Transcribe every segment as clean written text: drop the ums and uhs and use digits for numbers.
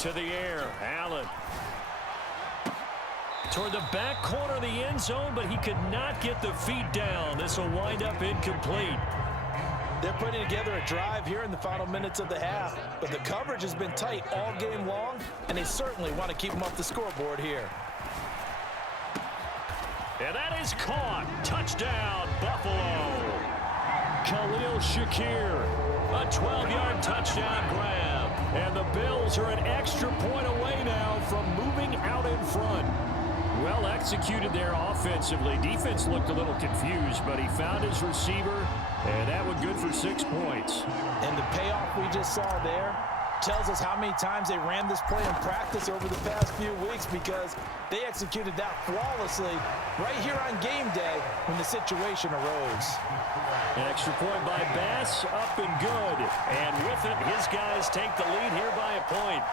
to the air. Allen. Toward the back corner of the end zone, but he could not get the feet down. This will wind up incomplete. They're putting together a drive here in the final minutes of the half, but the coverage has been tight all game long, and they certainly want to keep them off the scoreboard here. And that is caught. Touchdown, Buffalo. Khalil Shakir, a 12-yard touchdown grab. And the Bills are an extra point away now from moving out in front. Well executed there offensively. Defense looked a little confused, but he found his receiver, and that was good for 6 points. And the payoff we just saw there tells us how many times they ran this play in practice over the past few weeks, because they executed that flawlessly right here on game day when the situation arose. An extra point by Bass, up and good. And with it, his guys take the lead here by a point.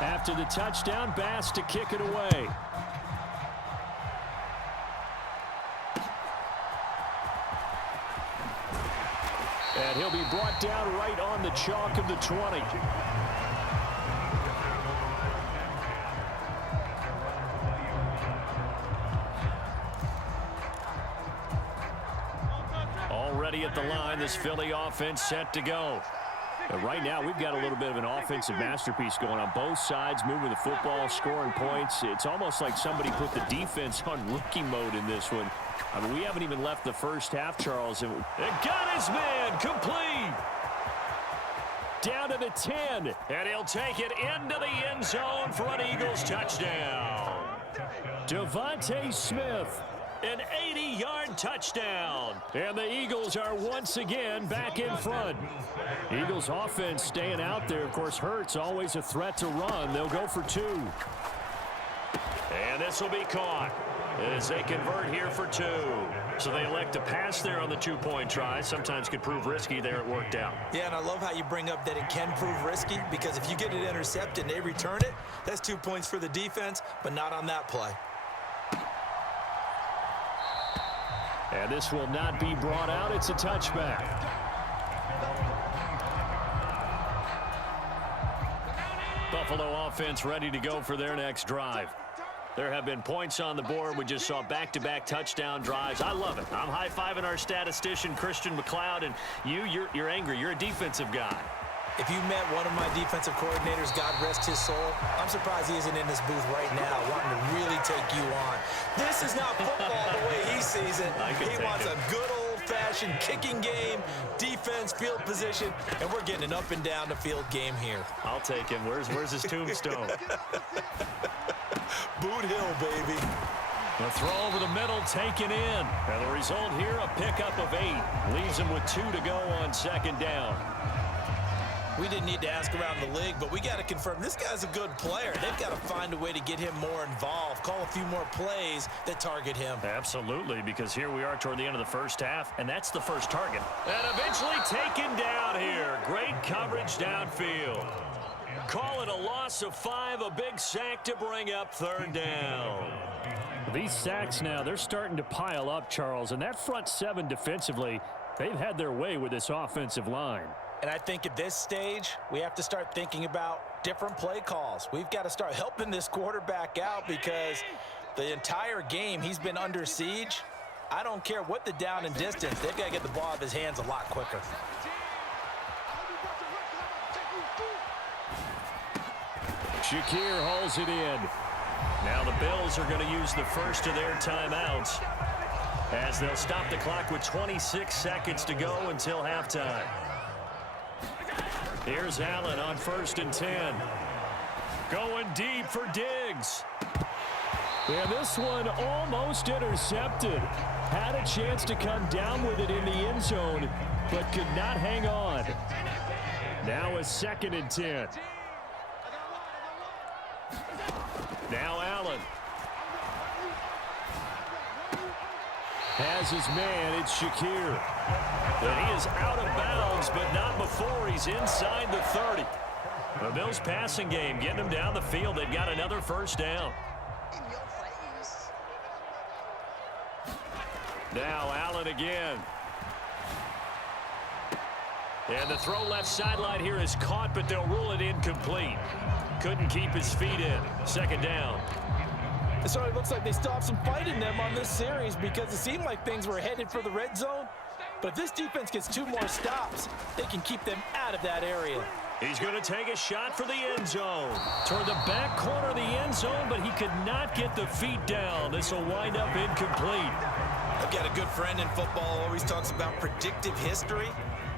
After the touchdown, Bass to kick it away. And he'll be brought down right on the chalk of the 20. Already at the line, this Philly offense set to go. And right now, we've got a little bit of an offensive masterpiece going on both sides, moving the football, scoring points. It's almost like somebody put the defense on rookie mode in this one. I mean, we haven't even left the first half, Charles. And got his man, complete. Down to the 10, and he'll take it into the end zone for an Eagles touchdown. Devontae Smith, an 80-yard touchdown. And the Eagles are once again back in front. Eagles offense staying out there. Of course, Hurts always a threat to run. They'll go for 2. And this will be caught as they convert here for 2. So they elect to pass there on the 2-point try. Sometimes could prove risky. There it worked out. Yeah, and I love how you bring up that it can prove risky, because if you get it intercepted and they return it, that's 2 points for the defense, but not on that play. And this will not be brought out. It's a touchback. Buffalo offense ready to go for their next drive. There have been points on the board. We just saw back-to-back touchdown drives. I love it. I'm high-fiving our statistician, Christian McLeod, and you're angry. You're a defensive guy. If you met one of my defensive coordinators, God rest his soul, I'm surprised he isn't in this booth right now wanting to really take you on. This is not football the way he sees it. He wants a good old-fashioned kicking game, defense, field position, and we're getting an up-and-down-the-field game here. I'll take him. Where's his tombstone? Boot Hill, baby. The throw over the middle, taken in. And the result here, a pickup of 8. Leaves him with 2 to go on second down. We didn't need to ask around the league, but we got to confirm this guy's a good player. They've got to find a way to get him more involved, call a few more plays that target him. Absolutely, because here we are toward the end of the first half, and that's the first target. And eventually taken down here. Great coverage downfield. Call it a loss of 5, a big sack to bring up third down. These sacks now, they're starting to pile up, Charles, and that front 7 defensively, they've had their way with this offensive line. And I think at this stage, we have to start thinking about different play calls. We've got to start helping this quarterback out, because the entire game he's been under siege. I don't care what the down and distance. They've got to get the ball out of his hands a lot quicker. Shakir hauls it in. Now the Bills are going to use the first of their timeouts as they'll stop the clock with 26 seconds to go until halftime. Here's Allen on 1st and 10. Going deep for Diggs. And this one almost intercepted. Had a chance to come down with it in the end zone, but could not hang on. Now a 2nd and 10. Now Allen. Has his man, it's Shakir. And he is out of bounds, but not before he's inside the 30. The Bills passing game, getting him down the field. They've got another first down. Now Allen again. And the throw left sideline here is caught, but they'll rule it incomplete. Couldn't keep his feet in. Second down. So it looks like they still have some fight in them on this series because it seemed like things were headed for the red zone. But if this defense gets 2 more stops, they can keep them out of that area. He's going to take a shot for the end zone. Toward the back corner of the end zone, but he could not get the feet down. This will wind up incomplete. I've got a good friend in football who always talks about predictive history.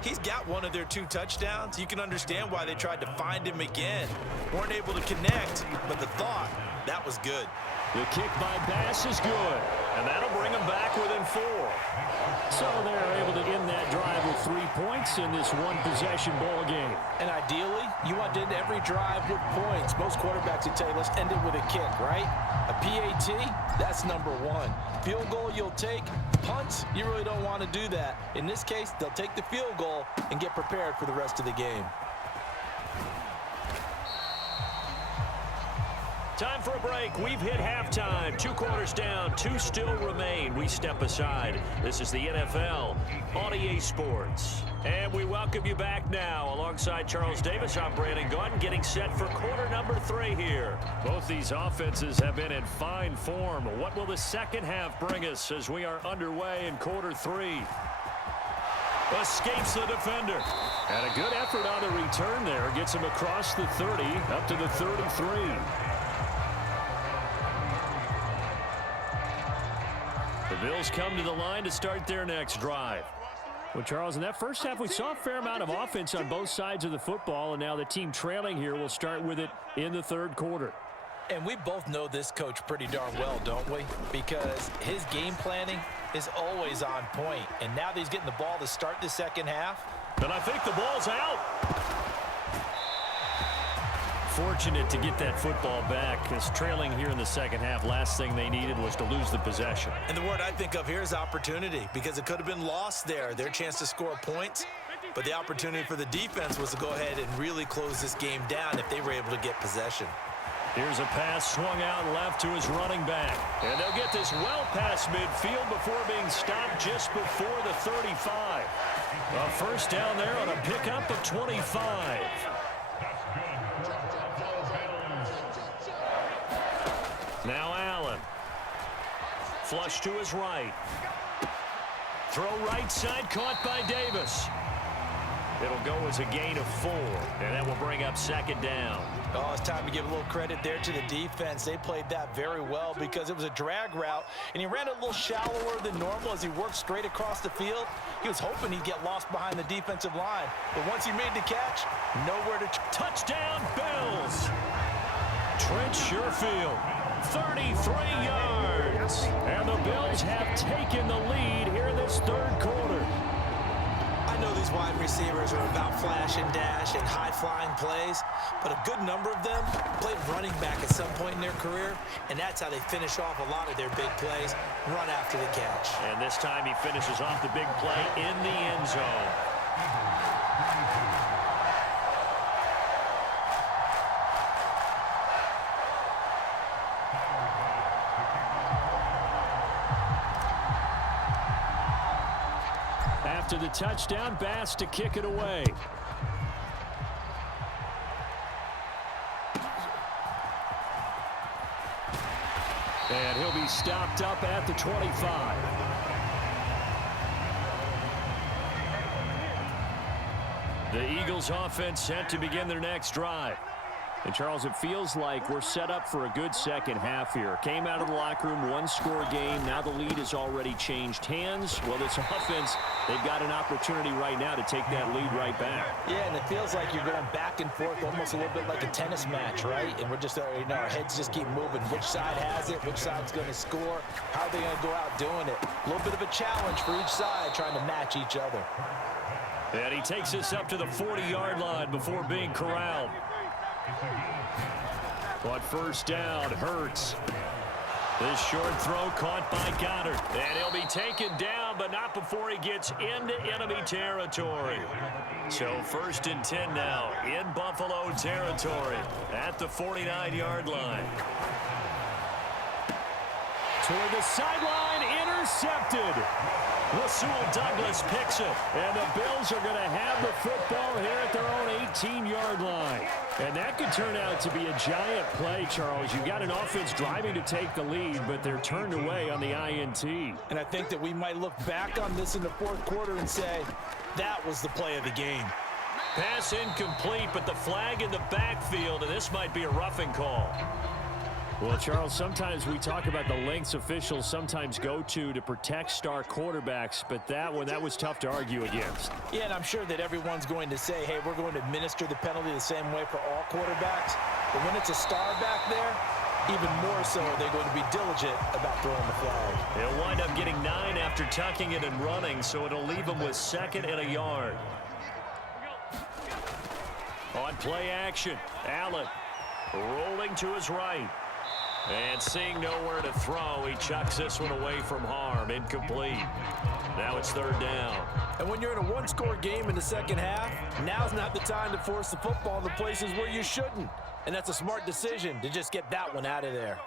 He's got one of their 2 touchdowns. You can understand why they tried to find him again. Weren't able to connect, but the thought, that was good. The kick by Bass is good, and that'll bring them back within 4. So they're able to end that drive with 3 points in this one-possession ball game. And ideally, you want to end every drive with points. Most quarterbacks would tell you, let's end it with a kick, right? A PAT, that's number 1. Field goal you'll take. Punts, you really don't want to do that. In this case, they'll take the field goal and get prepared for the rest of the game. Time for a break. We've hit halftime. 2 quarters down. 2 still remain. We step aside. This is the NFL on EA Sports. And we welcome you back now. Alongside Charles Davis, I'm Brandon Gaudin, getting set for quarter number 3 here. Both these offenses have been in fine form. What will the second half bring us as we are underway in quarter 3? Escapes the defender. And a good effort on the return there. Gets him across the 30, up to the 33. The Bills come to the line to start their next drive. Well, Charles, in that first half, we saw a fair amount of offense on both sides of the football, and now the team trailing here will start with it in the third quarter. And we both know this coach pretty darn well, don't we? Because his game planning is always on point. And now that he's getting the ball to start the second half. And I think the ball's out. Fortunate to get that football back, because trailing here in the second half, last thing they needed was to lose the possession. And the word I think of here is opportunity, because it could have been lost there, their chance to score points. But the opportunity for the defense was to go ahead and really close this game down if they were able to get possession. Here's a pass swung out left to his running back. And they'll get this well past midfield before being stopped just before the 35. A first down there on a pickup of 25. Now Allen. Flush to his right. Throw right side, caught by Davis. It'll go as a gain of 4, and that will bring up second down. Oh, it's time to give a little credit there to the defense. They played that very well because it was a drag route, and he ran a little shallower than normal as he worked straight across the field. He was hoping he'd get lost behind the defensive line, but once he made the catch, nowhere to... Touchdown, Bills! Trent Sherfield, 33 yards. And the Bills have taken the lead here in this third quarter. I know these wide receivers are about flash and dash and high-flying plays, but a good number of them played running back at some point in their career, and that's how they finish off a lot of their big plays, run after the catch. And this time he finishes off the big play in the end zone. After the touchdown, Bass to kick it away. And he'll be stopped up at the 25. The Eagles offense set to begin their next drive. And, Charles, it feels like we're set up for a good second half here. Came out of the locker room, 1-score game. Now the lead has already changed hands. Well, this offense, they've got an opportunity right now to take that lead right back. Yeah, and it feels like you're going back and forth almost a little bit like a tennis match, right? And we're just, you know, our heads just keep moving. Which side has it? Which side's going to score? How are they going to go out doing it? A little bit of a challenge for each side trying to match each other. And he takes us up to the 40-yard line before being corralled. But first down, Hurts. This short throw caught by Goddard. And he'll be taken down, but not before he gets into enemy territory. So first and 10 now in Buffalo territory at the 49-yard line. Toward the sideline, intercepted. Rasul Douglas picks it, and the Bills are going to have the football here at their own 18-yard line. And that could turn out to be a giant play, Charles. You've got an offense driving to take the lead, but they're turned away on the INT. And I think that we might look back on this in the fourth quarter and say, that was the play of the game. Pass incomplete, but the flag in the backfield, and this might be a roughing call. Well, Charles, sometimes we talk about the lengths officials sometimes go to protect star quarterbacks, but that was tough to argue against. Yeah, and I'm sure that everyone's going to say, hey, we're going to administer the penalty the same way for all quarterbacks. But when it's a star back there, even more so are they going to be diligent about throwing the flag. They'll wind up getting 9 after tucking it and running, so it'll leave them with 2nd and a yard. On play action, Allen rolling to his right. And seeing nowhere to throw, he chucks this one away from harm. Incomplete. Now it's 3rd down. And when you're in a one-score game in the second half, now's not the time to force the football in the places where you shouldn't. And that's a smart decision to just get that one out of there.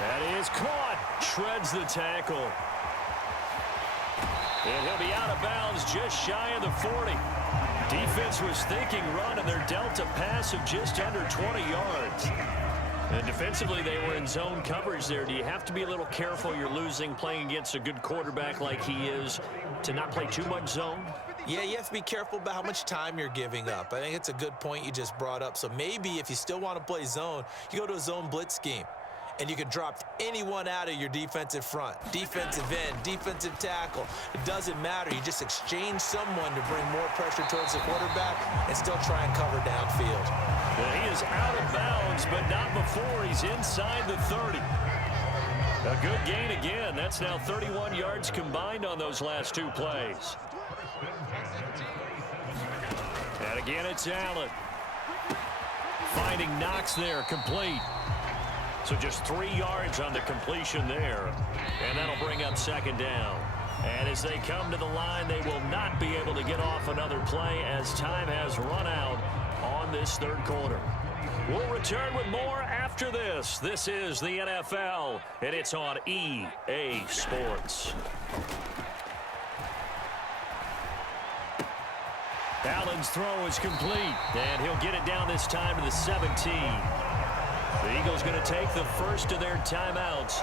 That is caught. Shreds the tackle. And he'll be out of bounds just shy of the 40. Defense was thinking run, and they're dealt a pass of just under 20 yards. And defensively, they were in zone coverage there. Do you have to be a little careful? You're losing playing against a good quarterback like he is to not play too much zone? Yeah, you have to be careful about how much time you're giving up. I think it's a good point you just brought up. So maybe if you still want to play zone, you go to a zone blitz scheme. And you can drop anyone out of your defensive front. Defensive end, defensive tackle. It doesn't matter. You just exchange someone to bring more pressure towards the quarterback and still try and cover downfield. Well, he is out of bounds, but not before he's inside the 30. A good gain again. That's now 31 yards combined on those last 2 plays. And again, it's Allen. Finding Knox there, complete. So just 3 yards on the completion there. And that'll bring up 2nd down. And as they come to the line, they will not be able to get off another play as time has run out on this 3rd quarter. We'll return with more after this. This is the NFL, and it's on EA Sports. Allen's throw is complete, and he'll get it down this time to the 17. The Eagles going to take the first of their timeouts.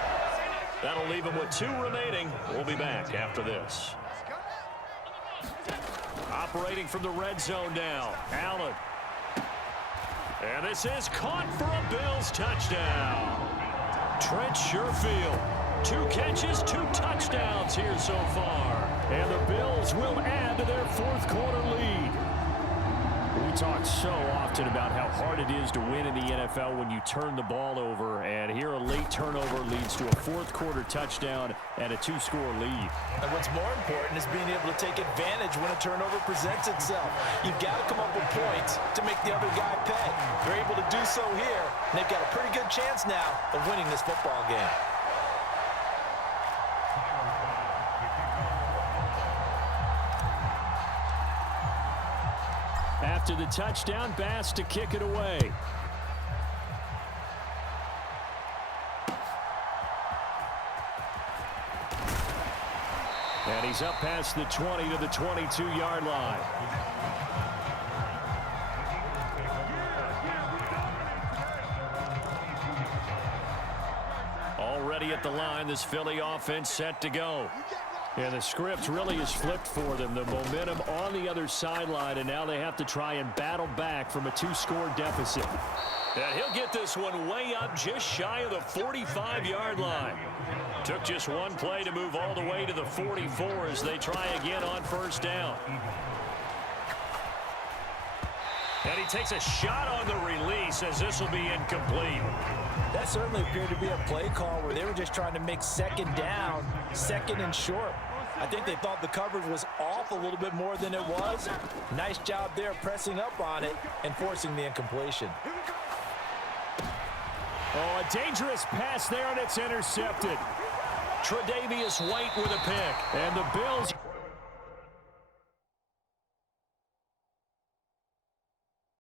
That'll leave them with 2 remaining. We'll be back after this. Operating from the red zone now, Allen. And this is caught for a Bills touchdown. Trent Sherfield. 2 catches, 2 touchdowns here so far. And the Bills will add to their 4th quarter lead. We talk so often about how hard it is to win in the NFL when you turn the ball over, and here a late turnover leads to a 4th quarter touchdown and a 2-score lead. And what's more important is being able to take advantage when a turnover presents itself. You've got to come up with points to make the other guy pay. They're able to do so here, and they've got a pretty good chance now of winning this football game. After the touchdown, Bass to kick it away. And he's up past the 20 to the 22-yard line. Already at the line, this Philly offense set to go. And the script really is flipped for them. The momentum on the other sideline, and now they have to try and battle back from a 2-score deficit. And he'll get this one way up just shy of the 45-yard line. Took just 1 play to move all the way to the 44 as they try again on 1st down. And he takes a shot on the release as this will be incomplete. That certainly appeared to be a play call where they were just trying to make 2nd down, 2nd and short. I think they thought the coverage was off a little bit more than it was. Nice job there pressing up on it and forcing the incompletion. Oh, a dangerous pass there, and it's intercepted. Tre'Davious White with a pick. And the Bills